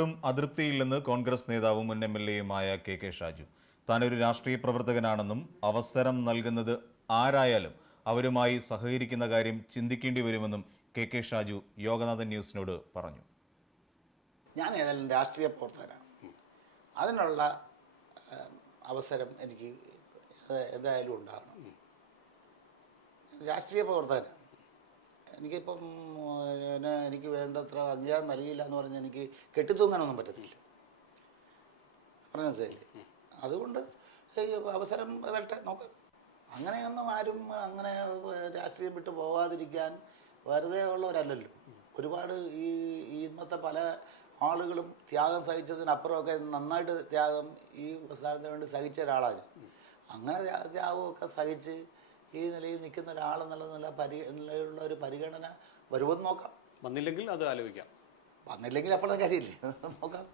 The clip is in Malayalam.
ആരോടും അതൃപ്തിയില്ലെന്ന് കോൺഗ്രസ് നേതാവും മുൻ MLA-യുമായ കെ ഷാജു. താനൊരു രാഷ്ട്രീയ പ്രവർത്തകനാണെന്നും അവസരം നൽകുന്നത് ആരായാലും അവരുമായി സഹകരിക്കുന്ന കാര്യം ചിന്തിക്കേണ്ടി വരുമെന്നും കെ ഷാജു യോഗനാഥൻ ന്യൂസിനോട് പറഞ്ഞു. ഞാൻ ഏതായാലും രാഷ്ട്രീയ പ്രവർത്തകനാണ്. അതിനുള്ള അവസരം എനിക്ക് എന്തായാലും ഉണ്ടാകണം. രാഷ്ട്രീയ പ്രവർത്തകനാണ്. എനിക്കിപ്പം എനിക്ക് വേണ്ടത്ര അംഗീകാരം നൽകിയില്ല എന്ന് പറഞ്ഞാൽ എനിക്ക് കെട്ടിത്തൂങ്ങാനൊന്നും പറ്റത്തില്ല. പറഞ്ഞ മനസ്സിലായില്ലേ? അതുകൊണ്ട് അവസരം വരട്ടെ, നോക്കാം. അങ്ങനെയൊന്നും ആരും അങ്ങനെ രാഷ്ട്രീയം വിട്ട് പോകാതിരിക്കാൻ വെറുതെ ഉള്ളവരല്ലല്ലോ. ഒരുപാട് ഇന്നത്തെ പല ആളുകളും ത്യാഗം സഹിച്ചതിനപ്പുറമൊക്കെ നന്നായിട്ട് ത്യാഗം ഈ പ്രസ്ഥാനത്തിന് വേണ്ടി സഹിച്ച ഒരാളാണ്. അങ്ങനെ ത്യാഗമൊക്കെ സഹിച്ച് ഈ നിലയിൽ നിൽക്കുന്ന ഒരാളെന്നുള്ള നിലയിലുള്ള ഒരു പരിഗണന വരുമെന്ന് നോക്കാം. വന്നില്ലെങ്കിൽ അത് ആലോചിക്കാം. വന്നില്ലെങ്കിൽ അപ്പോഴത്തെ കാര്യമില്ലേ, നോക്കാം.